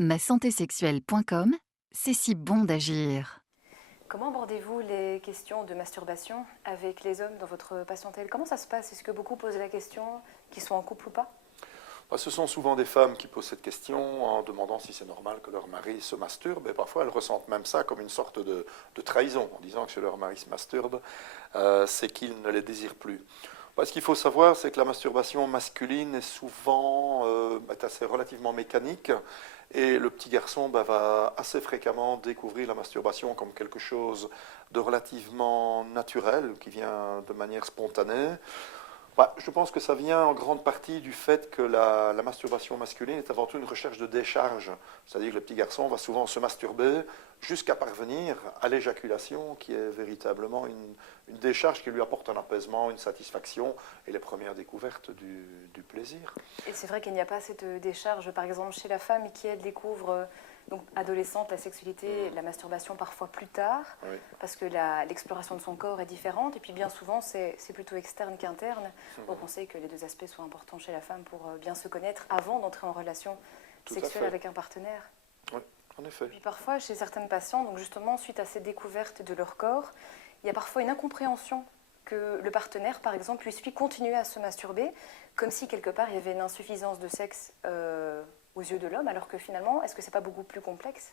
masantésexuelle.com, c'est si bon d'agir. Comment abordez-vous les questions de masturbation avec les hommes dans votre patientèle? Comment ça se passe? Est-ce que beaucoup posent la question, qu'ils soient en couple ou pas? Ce sont souvent des femmes qui posent cette question en demandant si c'est normal que leur mari se masturbe. Et parfois, elles ressentent même ça comme une sorte de trahison, en disant que si leur mari se masturbe, c'est qu'il ne les désire plus. Ce qu'il faut savoir, c'est que la masturbation masculine est souvent est assez relativement mécanique. Et le petit garçon va assez fréquemment découvrir la masturbation comme quelque chose de relativement naturel, qui vient de manière spontanée. Je pense que ça vient en grande partie du fait que la masturbation masculine est avant tout une recherche de décharge. C'est-à-dire que le petit garçon va souvent se masturber jusqu'à parvenir à l'éjaculation, qui est véritablement une décharge qui lui apporte un apaisement, une satisfaction et les premières découvertes du plaisir. Et c'est vrai qu'il n'y a pas cette décharge, par exemple, chez la femme qui, elle, découvre, donc adolescente, la sexualité, la masturbation parfois plus tard, Oui. parce que l'exploration de son corps est différente, et puis bien souvent, c'est plutôt externe qu'interne. Donc on sait que les deux aspects sont importants chez la femme pour bien se connaître avant d'entrer en relation Tout à sexuelle fait. avec un partenaire. Oui, en effet. Puis parfois, chez certaines patientes, donc justement, suite à cette découverte de leur corps, il y a parfois une incompréhension que le partenaire, par exemple, puisse lui continuer à se masturber, comme si quelque part il y avait une insuffisance de sexe aux yeux de l'homme, alors que finalement, est-ce que c'est pas beaucoup plus complexe?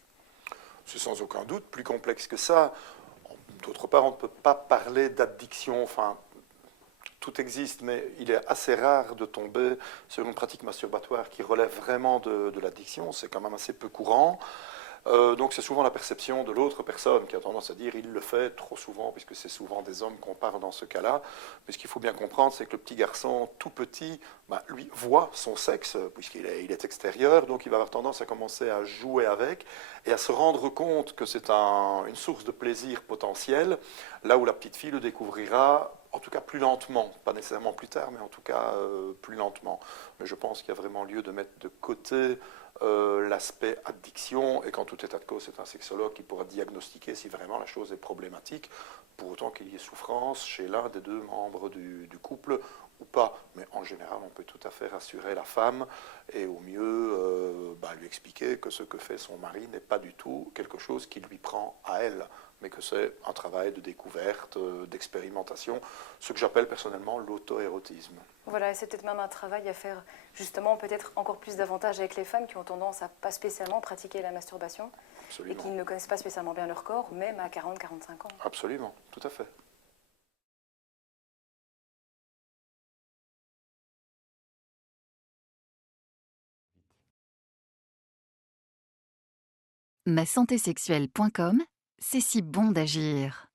C'est sans aucun doute plus complexe que ça. D'autre part, on ne peut pas parler d'addiction. Enfin, tout existe, mais il est assez rare de tomber sur une pratique masturbatoire qui relève vraiment de l'addiction. C'est quand même assez peu courant. Donc c'est souvent la perception de l'autre personne qui a tendance à dire il le fait trop souvent, puisque c'est souvent des hommes qu'on parle dans ce cas-là. Mais ce qu'il faut bien comprendre, c'est que le petit garçon tout petit, lui, voit son sexe, il est extérieur, donc il va avoir tendance à commencer à jouer avec et à se rendre compte que c'est une source de plaisir potentiel, là où la petite fille le découvrira, en tout cas plus lentement, pas nécessairement plus tard, mais en tout cas plus lentement. Mais je pense qu'il y a vraiment lieu de mettre de côté l'aspect addiction, et qu'en tout état de cause, c'est un sexologue qui pourra diagnostiquer si vraiment la chose est problématique, pour autant qu'il y ait souffrance chez l'un des deux membres du couple ou pas. Mais en général, on peut tout à fait rassurer la femme et au mieux lui expliquer que ce que fait son mari n'est pas du tout quelque chose qui lui prend à elle, mais que c'est un travail de découverte, d'expérimentation, ce que j'appelle personnellement l'auto-érotisme. Voilà, et c'est peut-être même un travail à faire, justement, peut-être encore plus davantage avec les femmes qui ont tendance à pas spécialement pratiquer la masturbation et Absolument. qui ne connaissent pas spécialement bien leur corps, même à 40-45 ans. Absolument, tout à fait. masantésexuelle.com, c'est si bon d'agir.